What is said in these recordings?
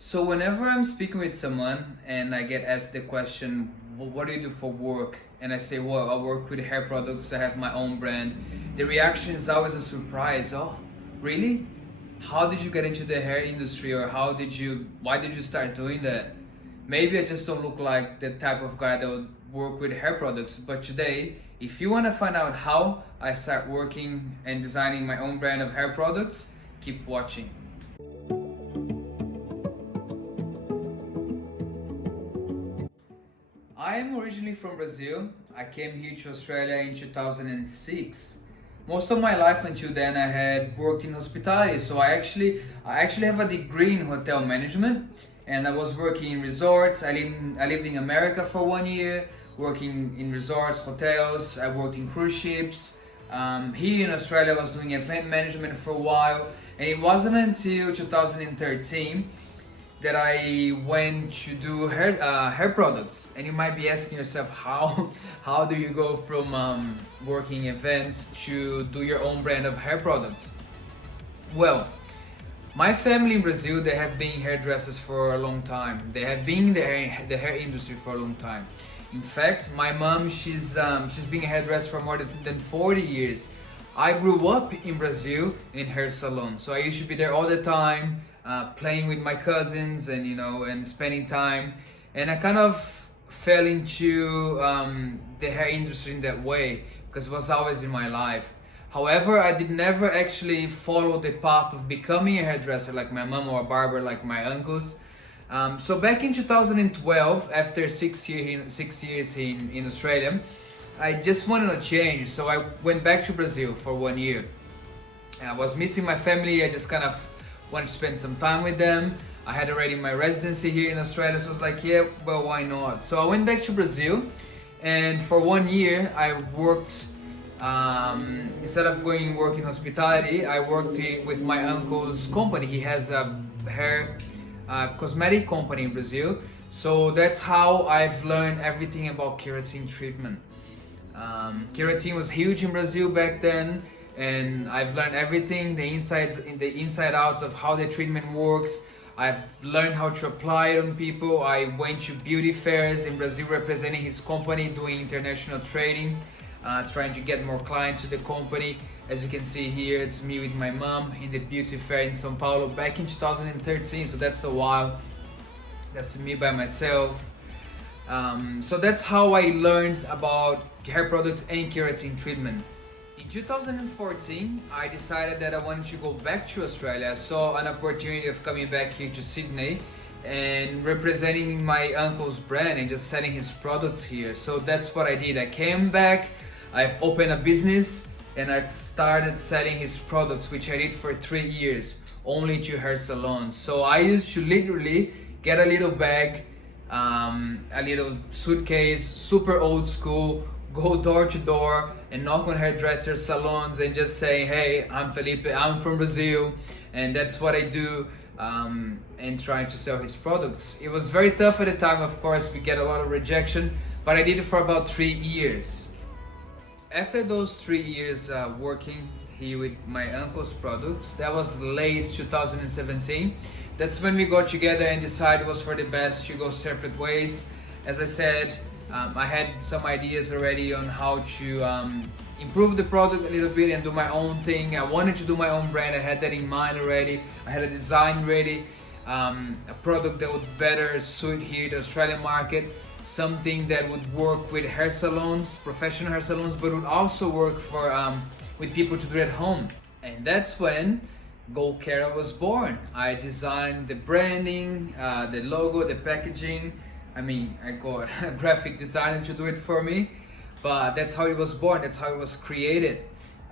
So whenever I'm speaking with someone and I get asked the question, What do you do for work?" And I say, "Well, I work with hair products. I have my own brand." The reaction is always a surprise. "Oh, really? How did you get into the hair industry, or why did you start doing that?" Maybe I just don't look like the type of guy that would work with hair products. But today, if you want to find out how I start working and designing my own brand of hair products, keep watching. I am originally from Brazil. I came here to Australia in 2006. Most of my life until then I had worked in hospitality. So I actually have a degree in hotel management, and I was working in resorts. I lived in America for 1 year, working in resorts, hotels. I worked in cruise ships. Here in Australia I was doing event management for a while, and it wasn't until 2013 that I went to do hair products. And you might be asking yourself, how do you go from working events to do your own brand of hair products? Well, my family in Brazil, they have been hairdressers for a long time. They have been in the hair industry for a long time. In fact, my mom, she's been a hairdresser for more than 40 years. I grew up in Brazil in hair salon, so I used to be there all the time, playing with my cousins and and spending time. And I kind of fell into the hair industry in that way because it was always in my life. However, I did never actually follow the path of becoming a hairdresser like my mom or a barber like my uncles. So back in 2012, after 6 years in Australia, I just wanted a change. So I went back to Brazil for 1 year. I was missing my family. I just kind of wanted to spend some time with them. I had already my residency here in Australia, so I was like, yeah, well, why not? So I went back to Brazil, and for 1 year I worked. Instead of going work in hospitality, I worked with my uncle's company. He has a hair cosmetic company in Brazil. So that's how I've learned everything about keratin treatment. Keratin was huge in Brazil back then, and I've learned everything, the inside outs of how the treatment works. I've learned how to apply it on people. I went to beauty fairs in Brazil representing his company, doing international trading, trying to get more clients to the company. As you can see here, it's me with my mom in the beauty fair in São Paulo back in 2013, so that's a while. That's me by myself. So that's how I learned about hair products and keratin treatment. In 2014, I decided that I wanted to go back to Australia. I saw an opportunity of coming back here to Sydney and representing my uncle's brand and just selling his products here. So that's what I did. I came back, I've opened a business, and I started selling his products, which I did for 3 years, only to hair salons. So I used to literally get a little bag, a little suitcase, super old school, go door to door and knock on hairdresser salons and just say, "Hey, I'm Felipe, I'm from Brazil, and that's what I do," and trying to sell his products. It was very tough at the time, of course. We get a lot of rejection, but I did it for about 3 years. After those 3 years working here with my uncle's products, that was late 2017. That's when we got together and decided it was for the best to go separate ways. As I said, I had some ideas already on how to improve the product a little bit and do my own thing. I wanted to do my own brand. I had that in mind already. I had a design ready, a product that would better suit here the Australian market, something that would work with hair salons, professional hair salons, but would also work for with people to do it at home. And that's when GoldKera was born. I designed the branding, the logo, the packaging. I mean, I got a graphic designer to do it for me, but that's how it was born, that's how it was created.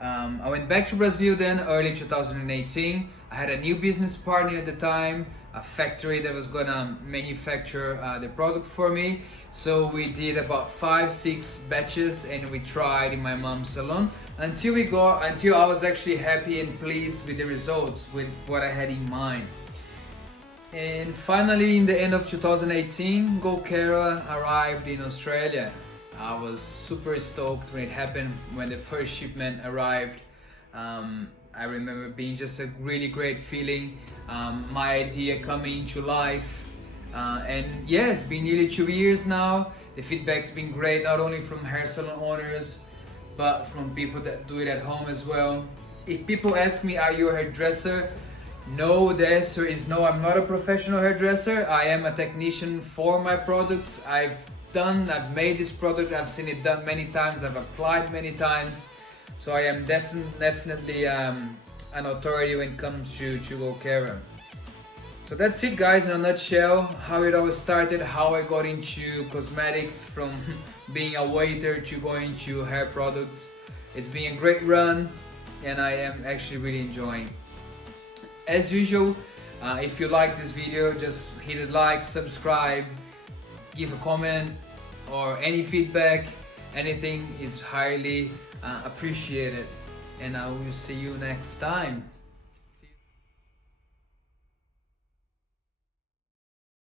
I went back to Brazil then, early 2018. I had a new business partner at the time, a factory that was gonna manufacture the product for me. So we did about 5-6 batches and we tried in my mom's salon until I was actually happy and pleased with the results, with what I had in mind. And finally, in the end of 2018, GoldKera arrived in Australia. I was super stoked when it happened, when the first shipment arrived. I remember being just a really great feeling, my idea coming to life. And yeah, it's been nearly 2 years now. The feedback's been great, not only from hair salon owners, but from people that do it at home as well. If people ask me, are you a hairdresser? No, the answer is no, I'm not a professional hairdresser. I am a technician for my products. I've made this product, I've seen it done many times, I've applied many times. So I am definitely an authority when it comes to Volcaren. So that's it, guys, in a nutshell, how it all started, how I got into cosmetics from being a waiter to going to hair products. It's been a great run and I am actually really enjoying. As usual, if you like this video, just hit a like, subscribe, give a comment, or any feedback. Anything is highly appreciated. And I will see you next time.